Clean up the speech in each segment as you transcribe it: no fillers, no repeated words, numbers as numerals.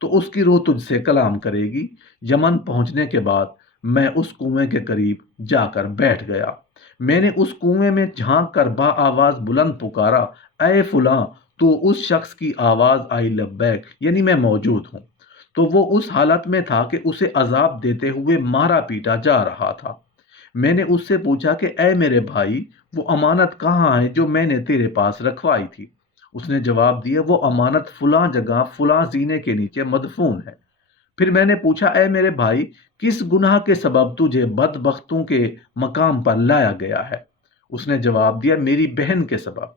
تو اس کی روح تجھ سے کلام کرے گی۔ یمن پہنچنے کے بعد میں اس کنویں کے قریب جا کر بیٹھ گیا۔ میں نے اس کنویں میں جھانک کر با آواز بلند پکارا، اے فلاں! تو اس شخص کی آواز آئی، لبیک، یعنی میں موجود ہوں۔ تو وہ اس حالت میں تھا کہ اسے عذاب دیتے ہوئے مارا پیٹا جا رہا تھا۔ میں نے اس سے پوچھا کہ اے میرے بھائی، وہ امانت کہاں ہے جو میں نے تیرے پاس رکھوائی تھی؟ اس نے جواب دیا، وہ امانت فلاں جگہ فلاں زینے کے نیچے مدفون ہے۔ پھر میں نے پوچھا، اے میرے بھائی، کس گناہ کے سبب تجھے بدبختوں کے مقام پر لایا گیا ہے؟ اس نے جواب دیا، میری بہن کے سبب،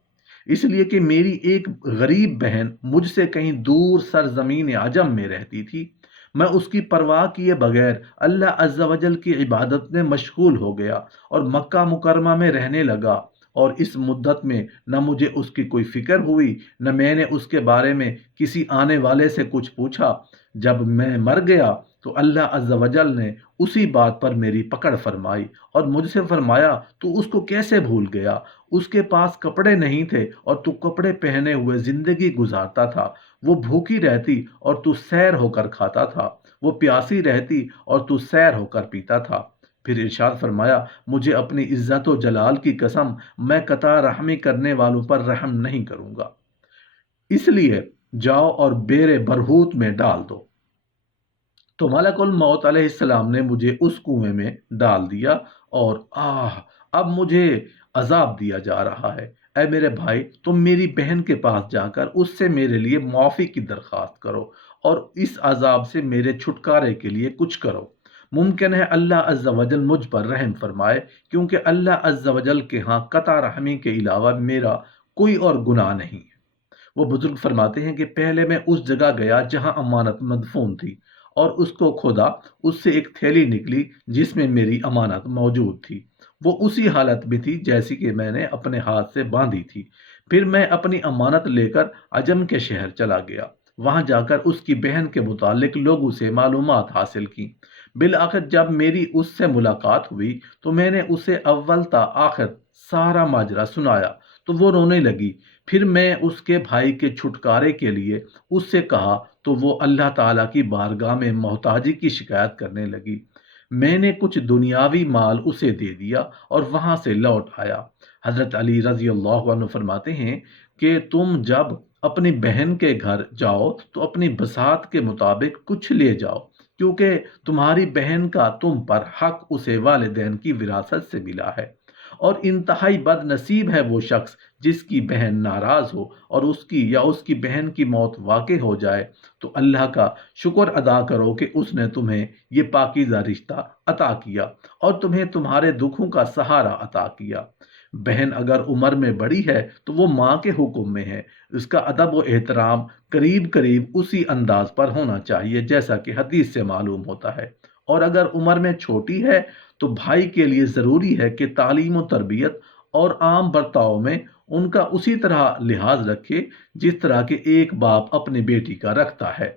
اس لیے کہ میری ایک غریب بہن مجھ سے کہیں دور سرزمین عجم میں رہتی تھی۔ میں اس کی پرواہ کیے بغیر اللہ عز و جل کی عبادت میں مشغول ہو گیا اور مکہ مکرمہ میں رہنے لگا، اور اس مدت میں نہ مجھے اس کی کوئی فکر ہوئی، نہ میں نے اس کے بارے میں کسی آنے والے سے کچھ پوچھا۔ جب میں مر گیا تو اللہ عز و جل نے اسی بات پر میری پکڑ فرمائی اور مجھ سے فرمایا، تو اس کو کیسے بھول گیا؟ اس کے پاس کپڑے نہیں تھے اور تو کپڑے پہنے ہوئے زندگی گزارتا تھا۔ وہ بھوکی رہتی اور تو سیر ہو کر کھاتا تھا، وہ پیاسی رہتی اور تو سیر ہو کر پیتا تھا۔ پھر ارشاد فرمایا، مجھے اپنی عزت و جلال کی قسم، میں قطع رحمی کرنے والوں پر رحم نہیں کروں گا، اس لیے جاؤ اور بیر برہوت میں ڈال دو۔ تو ملک الموت علیہ السلام نے مجھے اس کنویں میں ڈال دیا، اور اب مجھے عذاب دیا جا رہا ہے۔ اے میرے بھائی، تم میری بہن کے پاس جا کر اس سے میرے لیے معافی کی درخواست کرو اور اس عذاب سے میرے چھٹکارے کے لیے کچھ کرو۔ ممکن ہے اللہ عز و جل مجھ پر رحم فرمائے، کیونکہ اللہ عز و جل کے ہاں قطع رحمی کے علاوہ میرا کوئی اور گناہ نہیں ہے۔ وہ بزرگ فرماتے ہیں کہ پہلے میں اس جگہ گیا جہاں امانت مدفون تھی، اور اس کو کھودا، اس سے ایک تھیلی نکلی جس میں میری امانت موجود تھی۔ وہ اسی حالت میں تھی جیسی کہ میں نے اپنے ہاتھ سے باندھی تھی۔ پھر میں اپنی امانت لے کر عجم کے شہر چلا گیا، وہاں جا کر اس کی بہن کے متعلق لوگوں سے معلومات حاصل کی۔ بالآخر جب میری اس سے ملاقات ہوئی تو میں نے اسے اول تا آخر سارا ماجرا سنایا تو وہ رونے لگی۔ پھر میں اس کے بھائی کے چھٹکارے کے لیے اس سے کہا تو وہ اللہ تعالیٰ کی بارگاہ میں محتاجی کی شکایت کرنے لگی۔ میں نے کچھ دنیاوی مال اسے دے دیا اور وہاں سے لوٹ آیا۔ حضرت علی رضی اللہ عنہ فرماتے ہیں کہ تم جب اپنی بہن کے گھر جاؤ تو اپنی بساط کے مطابق کچھ لے جاؤ، کیونکہ تمہاری بہن کا تم پر حق اسے والدین کی وراثت سے ملا ہے، اور انتہائی بد نصیب ہے وہ شخص جس کی بہن ناراض ہو اور اس کی یا اس کی بہن کی موت واقع ہو جائے۔ تو اللہ کا شکر ادا کرو کہ اس نے تمہیں یہ پاکیزہ رشتہ عطا کیا اور تمہیں تمہارے دکھوں کا سہارا عطا کیا۔ بہن اگر عمر میں بڑی ہے تو وہ ماں کے حکم میں ہے، اس کا ادب و احترام قریب قریب اسی انداز پر ہونا چاہیے جیسا کہ حدیث سے معلوم ہوتا ہے، اور اگر عمر میں چھوٹی ہے تو بھائی کے لیے ضروری ہے کہ تعلیم و تربیت اور عام برتاؤ میں ان کا اسی طرح لحاظ رکھے جس طرح کہ ایک باپ اپنی بیٹی کا رکھتا ہے۔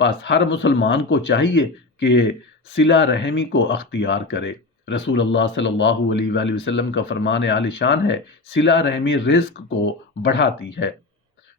بس ہر مسلمان کو چاہیے کہ صلہ رحمی کو اختیار کرے۔ رسول اللہ صلی اللہ علیہ وآلہ وسلم کا فرمان عالی شان ہے، صلہ رحمی رزق کو بڑھاتی ہے۔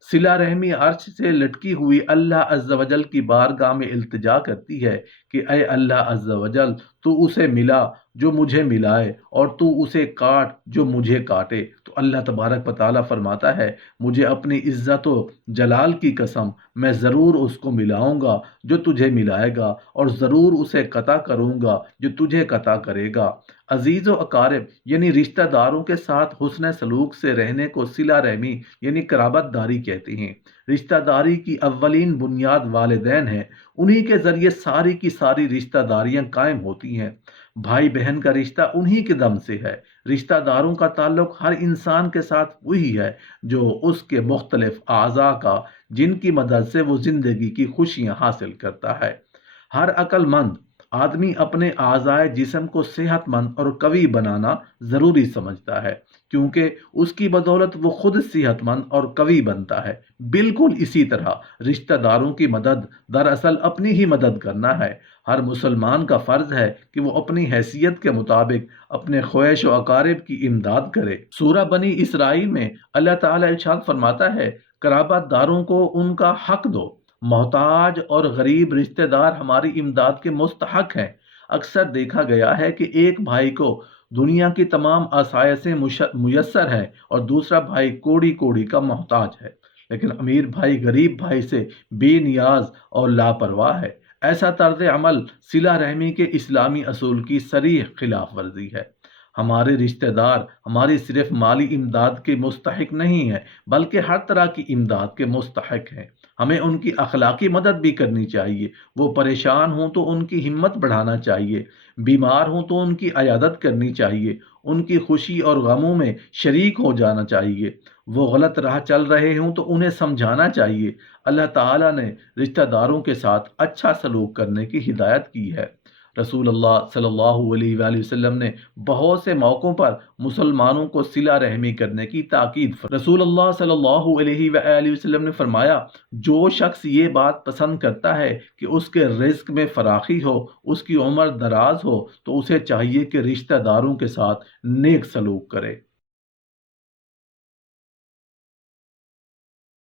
صلہ رحمی عرش سے لٹکی ہوئی اللہ عز و جل کی بارگاہ میں التجا کرتی ہے کہ اے اللہ عز و جل، تو اسے ملا جو مجھے ملائے اور تو اسے کاٹ جو مجھے کاٹے۔ تو اللہ تبارک و تعالیٰ فرماتا ہے، مجھے اپنی عزت و جلال کی قسم، میں ضرور اس کو ملاؤں گا جو تجھے ملائے گا، اور ضرور اسے قطع کروں گا جو تجھے قطع کرے گا۔ عزیز و اقارب یعنی رشتہ داروں کے ساتھ حسن سلوک سے رہنے کو صلہ رحمی یعنی قرابت داری کہتے ہیں۔ رشتہ داری کی اولین بنیاد والدین ہیں، انہی کے ذریعے ساری کی ساری رشتہ داریاں قائم ہوتی ہیں۔ بھائی بہن کا رشتہ انہی کے دم سے ہے۔ رشتہ داروں کا تعلق ہر انسان کے ساتھ وہی ہے جو اس کے مختلف اعضاء کا، جن کی مدد سے وہ زندگی کی خوشیاں حاصل کرتا ہے۔ ہر عقل مند آدمی اپنے اعضائے جسم کو صحت مند اور قوی بنانا ضروری سمجھتا ہے، کیونکہ اس کی بدولت وہ خود صحت مند اور قوی بنتا ہے۔ بالکل اسی طرح رشتہ داروں کی مدد دراصل اپنی ہی مدد کرنا ہے۔ ہر مسلمان کا فرض ہے کہ وہ اپنی حیثیت کے مطابق اپنے خویش و اقارب کی امداد کرے۔ سورہ بنی اسرائیل میں اللہ تعالیٰ ارشاد فرماتا ہے، قرابت داروں کو ان کا حق دو محتاج اور غریب رشتہ دار ہماری امداد کے مستحق ہیں۔ اکثر دیکھا گیا ہے کہ ایک بھائی کو دنیا کی تمام آسائشیں میسر ہیں اور دوسرا بھائی کوڑی کوڑی کا محتاج ہے، لیکن امیر بھائی غریب بھائی سے بے نیاز اور لاپرواہ ہے۔ ایسا طرز عمل صلہ رحمی کے اسلامی اصول کی صریح خلاف ورزی ہے۔ ہمارے رشتہ دار ہماری صرف مالی امداد کے مستحق نہیں ہیں، بلکہ ہر طرح کی امداد کے مستحق ہیں۔ ہمیں ان کی اخلاقی مدد بھی کرنی چاہیے۔ وہ پریشان ہوں تو ان کی ہمت بڑھانا چاہیے، بیمار ہوں تو ان کی عیادت کرنی چاہیے، ان کی خوشی اور غموں میں شریک ہو جانا چاہیے۔ وہ غلط راہ چل رہے ہوں تو انہیں سمجھانا چاہیے۔ اللہ تعالیٰ نے رشتہ داروں کے ساتھ اچھا سلوک کرنے کی ہدایت کی ہے۔ رسول اللہ صلی اللہ علیہ وآلہ وسلم نے بہت سے موقعوں پر مسلمانوں کو صلہ رحمی کرنے کی تاکید رسول اللہ صلی اللہ علیہ وآلہ وسلم نے فرمایا، جو شخص یہ بات پسند کرتا ہے کہ اس کے رزق میں فراخی ہو، اس کی عمر دراز ہو، تو اسے چاہیے کہ رشتہ داروں کے ساتھ نیک سلوک کرے۔